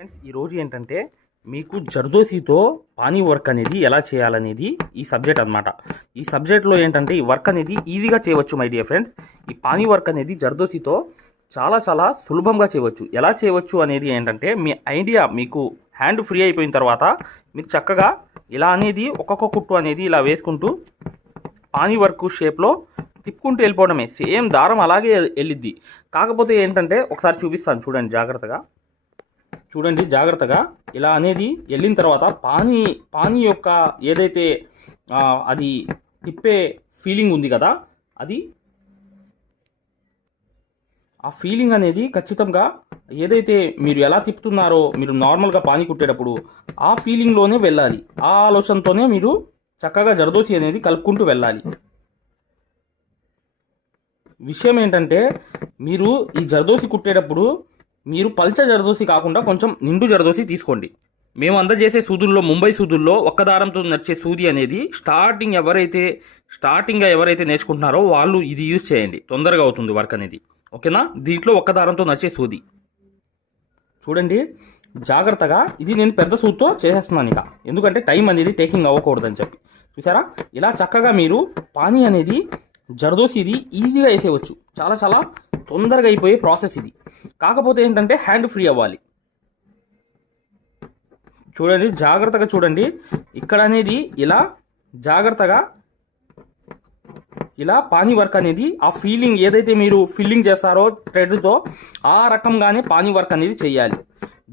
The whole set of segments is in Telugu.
ఫ్రెండ్స్ ఈరోజు ఏంటంటే మీకు జర్దోసితో పానీ వర్క్ అనేది ఎలా చేయాలనేది ఈ సబ్జెక్ట్ అన్నమాట. ఈ సబ్జెక్ట్లో ఏంటంటే ఈ వర్క్ అనేది ఈజీగా చేయవచ్చు మై డియర్ ఫ్రెండ్స్ ఈ పానీ వర్క్ అనేది జర్దోసితో చాలా చాలా సులభంగా చేయవచ్చు. ఎలా చేయవచ్చు అనేది ఏంటంటే మీ ఐడియా మీకు హ్యాండ్ ఫ్రీ అయిపోయిన తర్వాత మీరు చక్కగా ఇలా అనేది ఒక్కొక్క కుట్టు అనేది ఇలా వేసుకుంటూ పానీ వర్క్ షేప్లో తిప్పుకుంటూ వెళ్ళిపోవడమే. సేమ్ దారం అలాగే వెళ్ళిద్ది. కాకపోతే ఏంటంటే ఒకసారి చూపిస్తాను చూడండి జాగ్రత్తగా. చూడండి జాగ్రత్తగా. ఇలా అనేది వెళ్ళిన తర్వాత పానీ పానీ యొక్క ఏదైతే అది తిప్పే ఫీలింగ్ ఉంది కదా అది ఆ ఫీలింగ్ అనేది ఖచ్చితంగా ఏదైతే మీరు ఎలా తిప్పుతున్నారో మీరు నార్మల్గా పానీ కుట్టేటప్పుడు ఆ ఫీలింగ్లోనే వెళ్ళాలి. ఆ ఆలోచనతోనే మీరు చక్కగా జరదోసి అనేది కలుపుకుంటూ వెళ్ళాలి. విషయం ఏంటంటే మీరు ఈ జరదోసి కుట్టేటప్పుడు మీరు పల్చ జరదోసి కాకుండా కొంచెం నిండు జరదోసి తీసుకోండి. మేము అందజేసే సూదుల్లో ముంబై సూదుల్లో ఒక్క దారంతో నడిచే సూది అనేది స్టార్టింగ్ ఎవరైతే స్టార్టింగ్గా ఎవరైతే నేర్చుకుంటున్నారో వాళ్ళు ఇది యూజ్ చేయండి. తొందరగా అవుతుంది వర్క్ అనేది. ఓకేనా? దీంట్లో ఒక్క దారంతో నచ్చే సూది. చూడండి జాగ్రత్తగా ఇది నేను పెద్ద సూదితో చేసేస్తున్నాను ఇక. ఎందుకంటే టైం అనేది టేకింగ్ అవ్వకూడదని చెప్పి. చూసారా? ఇలా చక్కగా మీరు పానీ అనేది జరదోసి ఇది ఈజీగా వేసేయవచ్చు. చాలా చాలా తొందరగా అయిపోయే ప్రాసెస్ ఇది. కాకపోతే ఏంటంటే హ్యాండ్ ఫ్రీ అవ్వాలి. చూడండి జాగ్రత్తగా చూడండి. ఇక్కడ అనేది ఇలా జాగ్రత్తగా ఇలా పానీ వర్క్ అనేది ఆ ఫీలింగ్ ఏదైతే మీరు ఫిల్లింగ్ చేస్తారో థ్రెడ్తో ఆ రకంగానే పానీ వర్క్ అనేది చేయాలి.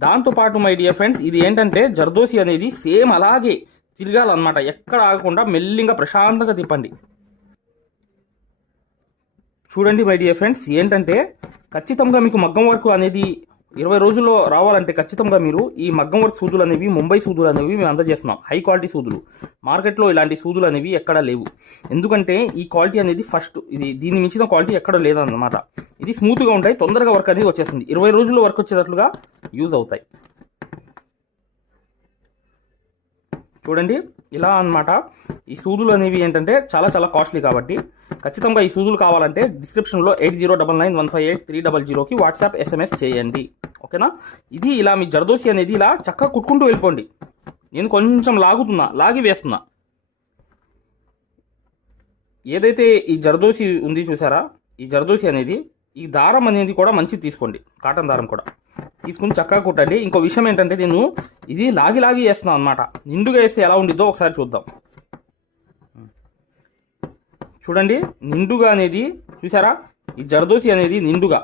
దాంతోపాటు మై డియర్ ఫ్రెండ్స్ ఇది ఏంటంటే జర్దోసి అనేది సేమ్ అలాగే తిరగాలన్నమాట. ఎక్కడ ఆగకుండా మెల్లిగా ప్రశాంతంగా తిప్పండి. చూడండి మై డియర్ ఫ్రెండ్స్ ఏంటంటే ఖచ్చితంగా మీకు మగ్గం వర్క్ అనేది ఇరవై రోజుల్లో రావాలంటే ఖచ్చితంగా మీరు ఈ మగ్గం వర్క్ సూదులు అనేవి ముంబై సూదులు అనేవి మేము అందజేస్తున్నాం. హై క్వాలిటీ సూదులు. మార్కెట్లో ఇలాంటి సూదులు అనేవి ఎక్కడా లేవు. ఎందుకంటే ఈ క్వాలిటీ అనేది ఫస్ట్ ఇది దీన్ని మించిన క్వాలిటీ ఎక్కడ లేదన్నమాట. ఇది స్మూత్గా ఉంటాయి తొందరగా వర్క్ అనేది వచ్చేస్తుంది. ఇరవై రోజుల్లో వర్క్ వచ్చేటట్లుగా యూజ్ అవుతాయి. చూడండి ఇలా అన్నమాట. ఈ సూదులు అనేవి ఏంటంటే చాలా చాలా కాస్ట్లీ కాబట్టి ఖచ్చితంగా ఈ షూజులు కావాలంటే డిస్క్రిప్షన్లో eight zero double nine one five eight three double జీరోకి వాట్సాప్ ఎస్ఎంఎస్ చేయండి. ఓకేనా? ఇది ఇలా మీ జరదోసి అనేది ఇలా చక్కగా కుట్టుకుంటూ వెళ్ళిపోండి. నేను కొంచెం లాగుతున్నా లాగి వేస్తున్నా. ఏదైతే ఈ జరదోసి ఉంది చూసారా? ఈ జరదోసి అనేది ఈ దారం అనేది కూడా మంచిది తీసుకోండి. కాటన్ దారం కూడా. తీసుకుని చక్కగా కుట్టండి. ఇంకో విషయం ఏంటంటే నేను ఇది లాగి లాగి వేస్తున్నాను అనమాట నిండుగా వేస్తే ఎలా ఉండిద్దో ఒకసారి చూద్దాం. చూడండి నిండుగా అనేది చూసారా? ఈ జరదోసి అనేది నిండుగా.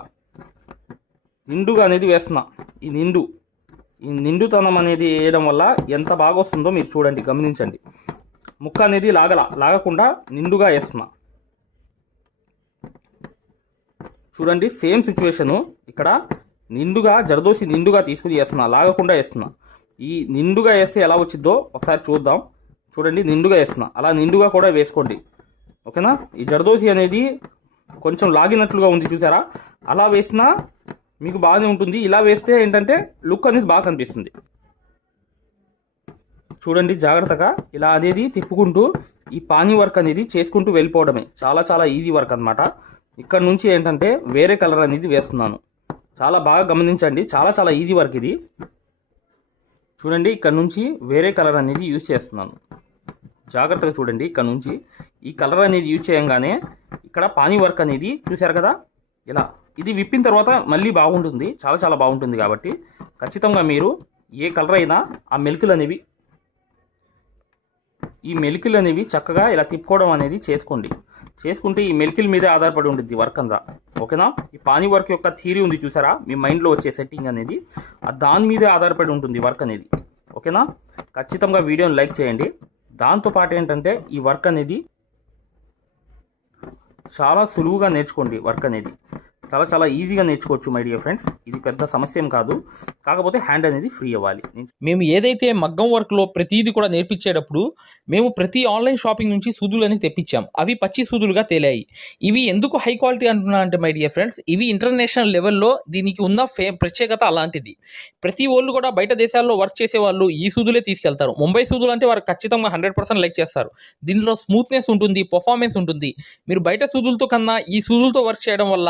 నిండుగా అనేది వేస్తున్నా. ఈ నిండు. ఈ నిండుతనం అనేది వేయడం వల్ల ఎంత బాగా వస్తుందో మీరు చూడండి గమనించండి. ముక్క అనేది లాగల లాగకుండా నిండుగా వేస్తున్నా. చూడండి సేమ్ సిచ్యువేషను ఇక్కడ నిండుగా జరదోసి నిండుగా తీసుకుని వేస్తున్నా లాగకుండా వేస్తున్నా. ఈ నిండుగా వేస్తే ఎలా వచ్చిద్దో ఒకసారి చూద్దాం. చూడండి నిండుగా వేస్తున్నా. అలా నిండుగా కూడా వేసుకోండి. ఓకేనా? ఈ జరదోసి అనేది కొంచెం లాగినట్లుగా ఉంది చూసారా? అలా వేసినా మీకు బాగానే ఉంటుంది. ఇలా వేస్తే ఏంటంటే లుక్ అనేది బాగా కనిపిస్తుంది. చూడండి జాగ్రత్తగా ఇలా అనేది తిప్పుకుంటూ ఈ పానీ వర్క్ అనేది చేసుకుంటూ వెళ్ళిపోవడమే. చాలా చాలా ఈజీ వర్క్ అనమాట ఇక్కడ నుంచి ఏంటంటే వేరే కలర్ అనేది వేస్తున్నాను. చాలా బాగా గమనించండి. చాలా చాలా ఈజీ వర్క్ ఇది. చూడండి ఇక్కడ నుంచి వేరే కలర్ అనేది యూజ్ చేస్తున్నాను. జాగ్రత్తగా చూడండి ఇక్కడ నుంచి. ఈ కలర్ అనేది యూజ్ చేయంగానే ఇక్కడ పానీ వర్క్ అనేది చూశారు కదా? ఇలా. ఇది విప్పిన తర్వాత మళ్ళీ బాగుంటుంది. చాలా చాలా బాగుంటుంది కాబట్టి ఖచ్చితంగా మీరు ఏ కలర్ అయినా ఆ మెలుకులు అనేవి ఈ మెలికలు అనేవి చక్కగా ఇలా తిప్పుకోవడం అనేది చేసుకోండి. చేసుకుంటే ఈ మెలికల మీదే ఆధారపడి ఉంటుంది వర్క్ అంతా. ఓకేనా? ఈ పానీ వర్క్ యొక్క థీరీ ఉంది చూసారా? మీ మైండ్లో వచ్చే సెట్టింగ్ అనేది. దాని మీదే ఆధారపడి ఉంటుంది వర్క్ అనేది. ఓకేనా? ఖచ్చితంగా వీడియోని లైక్ చేయండి. దాంతోపాటు ఏంటంటే ఈ వర్క్ అనేది చాలా సులువుగా నేర్చుకోండి వర్క్ అనేది. చాలా చాలా ఈజీగా నేర్చుకోవచ్చు మై డియర్ ఫ్రెండ్స్ ఇది పెద్ద సమస్యం కాదు. కాకపోతే హ్యాండ్ అనేది ఫ్రీ అవ్వాలి. మేము ఏదైతే మగ్గం వర్క్లో ప్రతిదీ కూడా నేర్పించేటప్పుడు మేము ప్రతి ఆన్లైన్ షాపింగ్ నుంచి సూదులు అనేది తెప్పించాం. అవి పచ్చి సూదులుగా తేలాయి. ఇవి ఎందుకు హై క్వాలిటీ అంటున్నా అంటే మై డియర్ ఫ్రెండ్స్ ఇవి ఇంటర్నేషనల్ లెవెల్లో దీనికి ఉన్న ఫే ప్రత్యేకత అలాంటిది. ప్రతి వాళ్ళు కూడా బయట దేశాల్లో వర్క్ చేసే వాళ్ళు ఈ సూదులే తీసుకెళ్తారు. ముంబై సూదులు అంటే వారు ఖచ్చితంగా హండ్రెడ్ పర్సెంట్ లైక్ చేస్తారు. దీనిలో స్మూత్నెస్ ఉంటుంది పర్ఫార్మెన్స్ ఉంటుంది. మీరు బయట సూదులతో కన్నా ఈ సూదులతో వర్క్ చేయడం వల్ల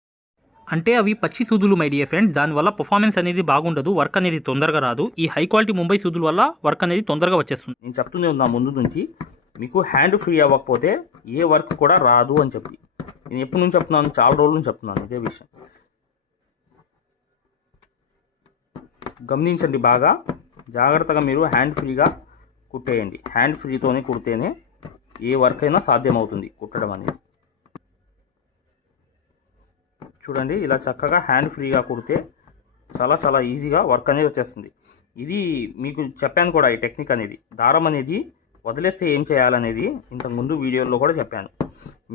అంటే అవి పచ్చి సూదులు మై డియర్ ఫ్రెండ్స్ దానివల్ల పర్ఫార్మెన్స్ అనేది బాగుండదు వర్క్ అనేది తొందరగా రాదు. ఈ హై క్వాలిటీ ముంబై సూదుల వల్ల వర్క్ అనేది తొందరగా వచ్చేస్తుంది. నేను చెప్తూనే ఉన్నా ముందు నుంచి మీకు హ్యాండ్ ఫ్రీ అవ్వకపోతే ఏ వర్క్ కూడా రాదు అని చెప్పి. నేను ఎప్పటి నుంచి చెప్తున్నాను? చాలా రోజుల నుంచి చెప్తున్నాను ఇదే విషయం. గమనించండి బాగా జాగ్రత్తగా మీరు హ్యాండ్ ఫ్రీగా కుట్టేయండి. హ్యాండ్ ఫ్రీతోనే కుడితేనే ఏ వర్క్ అయినా సాధ్యమవుతుంది కుట్టడం అనేది. చూడండి ఇలా చక్కగా హ్యాండ్ ఫ్రీగా కుడితే చాలా చాలా ఈజీగా వర్క్ అనేది వచ్చేస్తుంది. ఇది మీకు చెప్పాను కూడా ఈ టెక్నిక్ అనేది. దారం అనేది వదిలేస్తే ఏం చేయాలనేది ఇంతకు ముందు వీడియోలో కూడా చెప్పాను.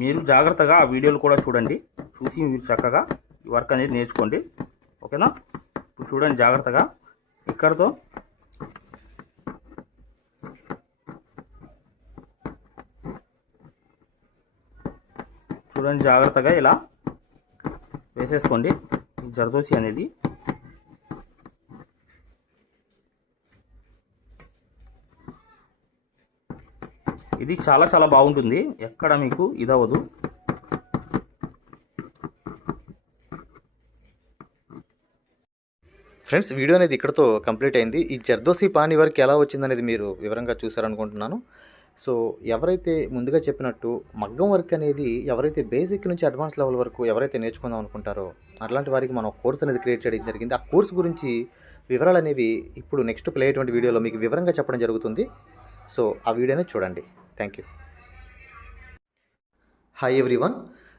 మీరు జాగ్రత్తగా ఆ వీడియోలు కూడా చూడండి. చూసి మీరు చక్కగా ఈ వర్క్ అనేది నేర్చుకోండి. ఓకేనా? ఇప్పుడు చూడండి జాగ్రత్తగా. ఇక్కడతో చూడండి జాగ్రత్తగా ఇలా చేసేసుకోండి ఈ జరదోసి అనేది ఇది చాలా చాలా బాగుంటుంది. ఎక్కడ మీకు ఇదవ్వదు. ఫ్రెండ్స్ వీడియో అనేది ఇక్కడతో కంప్లీట్ అయింది. ఈ జర్దోసి పాన్ వర్క్ ఎలా వచ్చిందనేది మీరు వివరంగా చూసారనుకుంటున్నాను సో ఎవరైతే ముందుగా చెప్పినట్టు మగ్గం వర్క్ అనేది ఎవరైతే బేసిక్ నుంచి అడ్వాన్స్ లెవెల్ వరకు ఎవరైతే నేర్చుకుందాం అనుకుంటారో అట్లాంటి వారికి మనం కోర్స్ అనేది క్రియేట్ చేయడం జరిగింది. ఆ కోర్స్ గురించి వివరాలు అనేవి ఇప్పుడు నెక్స్ట్ ప్లే అయ్యేటువంటి వీడియోలో మీకు వివరంగా చెప్పడం జరుగుతుంది. సో ఆ వీడియోని చూడండి. Thank you hi everyone.